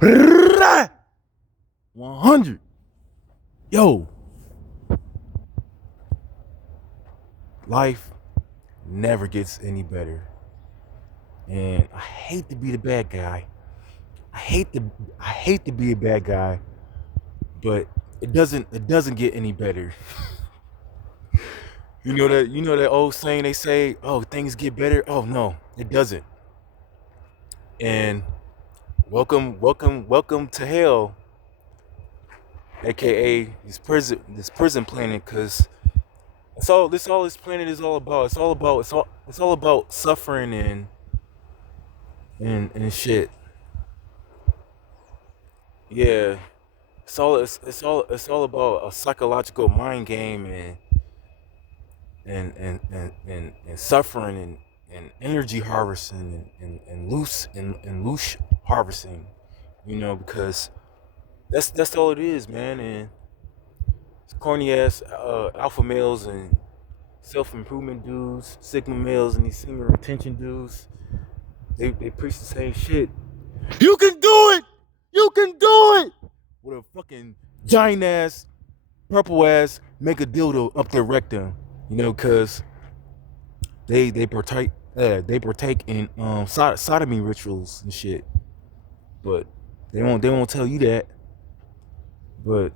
100. Yo, life never gets any better. And I hate to be the bad guy. I hate to be a bad guy, but it doesn't get any better. You know that old saying they say, "Oh, things get better." Oh no, it doesn't. And welcome to hell, aka this prison planet, cause this all this planet is all about. It's all about suffering and shit. Yeah, it's all about a psychological mind game and suffering and energy harvesting and loose harvesting. Because that's all it is, man. And it's corny ass alpha males and self improvement dudes, sigma males, and these senior retention dudes. They preach the same shit. You can do it. You can do it. With a fucking giant ass, purple ass, make a dildo up their rectum. Cause they partake in sodomy rituals and shit. But they won't tell you that. But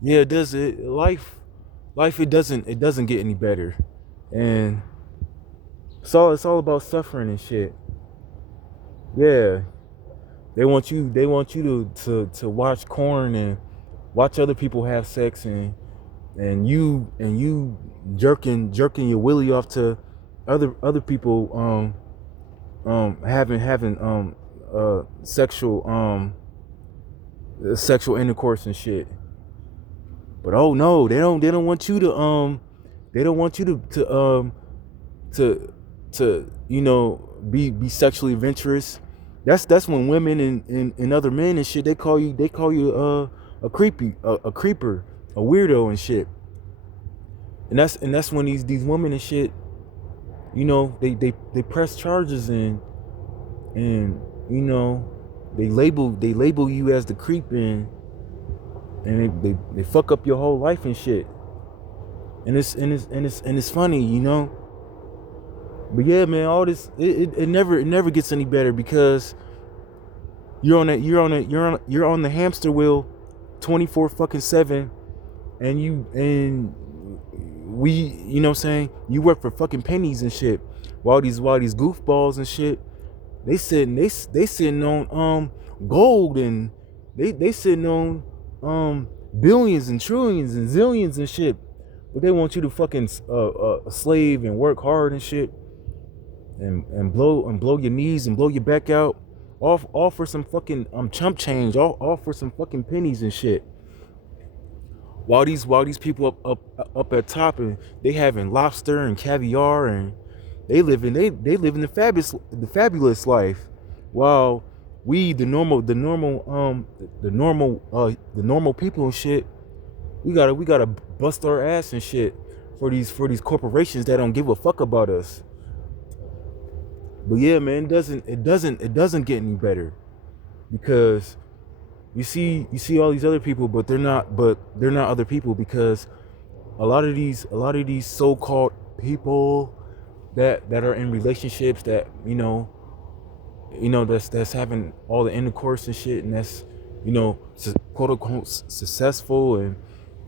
yeah, it does it life it doesn't get any better. And it's all about suffering and shit. Yeah. They want you to watch corn and watch other people have sex and you jerking your willy off to other people having sexual intercourse and shit. But oh no, they don't want you to be sexually adventurous. That's when women and other men and shit, they call you a creeper, a weirdo and shit. And that's when these women and shit, they press charges and they label you as the creep, and they fuck up your whole life and shit. And it's funny. But yeah, man, all this it never gets any better because you're on the hamster wheel 24 fucking 7, and we what I'm saying, you work for fucking pennies and shit, while these goofballs and shit, they sitting on gold, and they sitting on billions and trillions and zillions and shit. But they want you to fucking slave and work hard and shit, and blow your knees and blow your back out, all for some fucking chump change, all for some fucking pennies and shit. While these people up at top, and they having lobster and caviar, and they living the fabulous life, while we the normal people and shit, we gotta bust our ass and shit for these corporations that don't give a fuck about us. But yeah, man, it doesn't get any better because you see all these other people, but they're not other people, because a lot of these so-called people that are in relationships, that that's having all the intercourse and shit, and that's quote unquote successful, and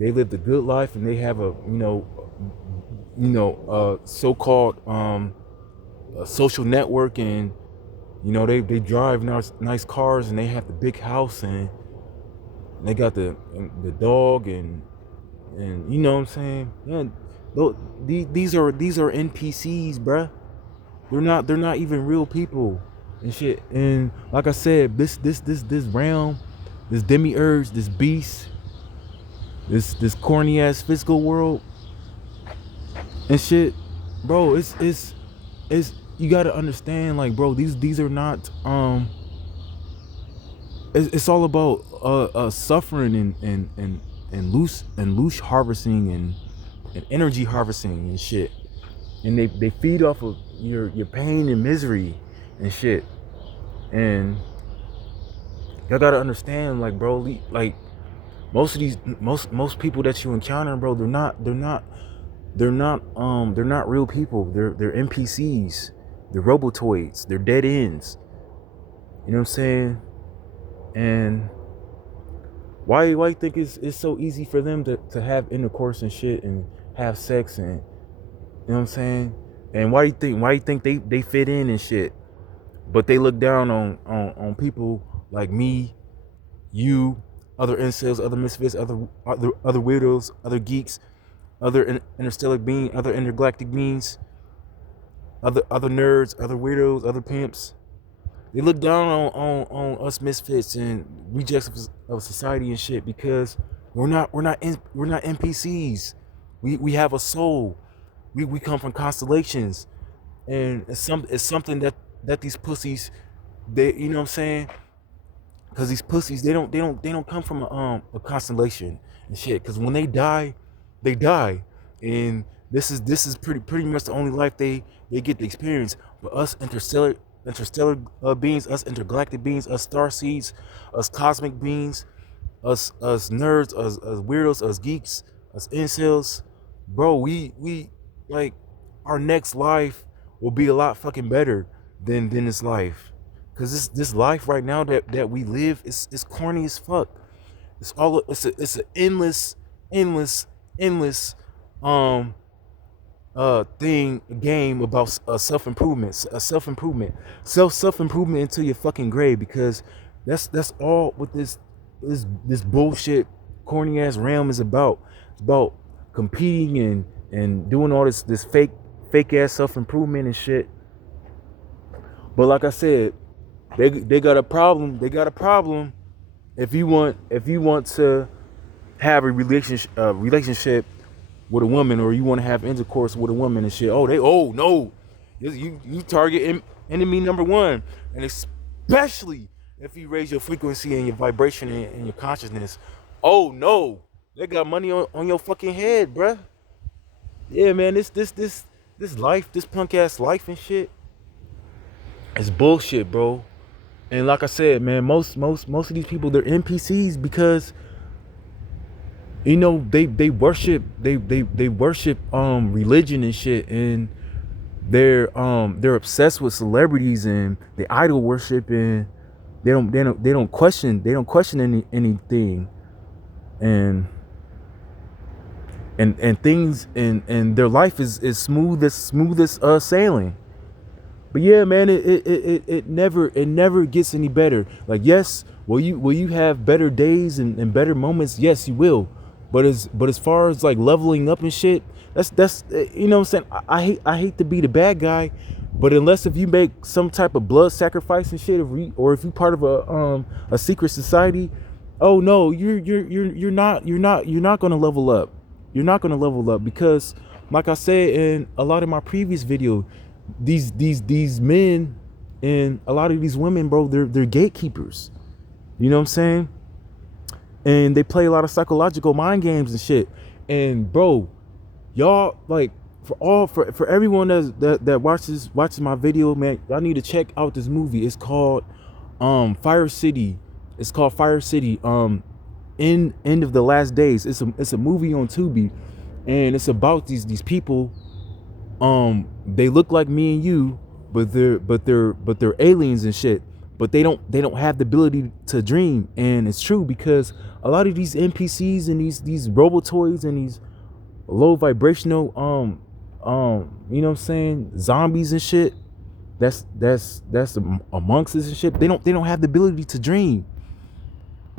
they live the good life, and they have a so-called a social network, and they drive nice cars, and they have the big house, and they got the dog, and you know what I'm saying. Yeah, these are NPCs, bruh. They're not even real people and shit. And like I said, this realm, this demiurge, this beast, this corny ass physical world and shit, bro. It's you gotta understand, like, bro, these are not it's all about suffering and loose harvesting and energy harvesting and shit. And they feed off of your pain and misery and shit. And Y'all gotta understand, like, bro, like most of these most people that you encounter, bro, they're not real people. They're NPCs. They're robotoids. They're dead ends. You know what I'm saying? And why you think it's so easy for them to have intercourse and shit and have sex, and you know what I'm saying? And why you think they fit in and shit? But they look down on people like me, you, other incels, other misfits, other weirdos, other geeks, interstellar beings, other intergalactic beings, other nerds, other weirdos, other pimps. They look down on us misfits and rejects of society and shit because we're not NPCs. We have a soul. We come from constellations, and it's something that these pussies, they, you know what I'm saying? Because these pussies, they don't come from a constellation and shit. Because when they die, and this is pretty much the only life they get to experience. But us interstellar beings, us intergalactic beings, us star seeds, us cosmic beings, us nerds, us weirdos, us geeks, us incels, bro. We like, our next life will be a lot fucking better than this life. Cause this life right now that we live is corny as fuck. It's a endless endless um thing, a game about self-improvement, self-improvement into your fucking grave, because that's all what this bullshit corny ass realm is about. It's about competing and doing all this fake ass self-improvement and shit. But like I said, they got a problem. They got a problem if you want to have a relationship with a woman, or you want to have intercourse with a woman and shit. Oh no, you target enemy number one, and especially if you raise your frequency and your vibration and your consciousness. Oh no, they got money on your fucking head, bruh. Yeah, man, this life, this punk ass life and shit, is bullshit, bro. And like I said, man, most of these people, they're NPCs because, you know, they worship religion and shit, and they're obsessed with celebrities, and they idol worship, and they don't question anything, and things, and their life is smooth as sailing. But yeah, man, it never gets any better. Like, yes, will you have better days and better moments? Yes, you will. But as far as like leveling up and shit, that's you know what I'm saying. I hate to be the bad guy, but unless if you make some type of blood sacrifice and shit, or if you part of a secret society, oh no, you're not gonna level up. You're not gonna level up because, like I said in a lot of my previous video, these men and a lot of these women, bro, they're gatekeepers. You know what I'm saying? And they play a lot of psychological mind games and shit. And bro, y'all, like, for everyone that watches my video, man, y'all need to check out this movie. It's called Fire City. It's called Fire City. End of the Last Days. It's a movie on Tubi, and it's about these people. They look like me and you, but they're aliens and shit. But they don't have the ability to dream. And it's true, because a lot of these NPCs and these robotoids and these low vibrational you know what I'm saying, zombies and shit, that's amongst us and shit. They don't have the ability to dream.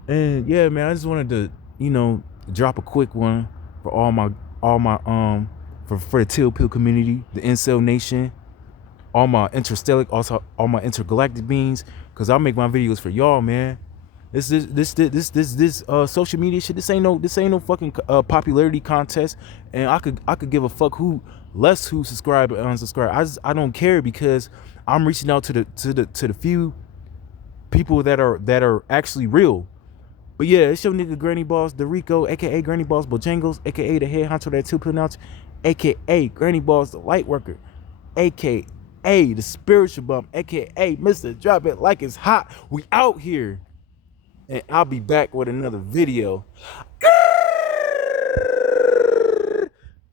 And yeah, man, I just wanted to, you know, drop a quick one for all my for the Teal Pill community, the Incel Nation, all my interstellar, also all my intergalactic beings, cause I make my videos for y'all, man. This social media shit. This ain't no fucking popularity contest, and I could give a fuck who subscribe and unsubscribe. I don't care, because I'm reaching out to the few people that are actually real. But yeah, it's your nigga Granny Boss Dorico, aka Granny Boss Bojangles, aka the head honcho that Teal Pill Notch, aka Granny Boss the Light Worker, aka the Spiritual Bump, aka Mr. Drop It Like It's Hot. We out here. and I'll be back with another video.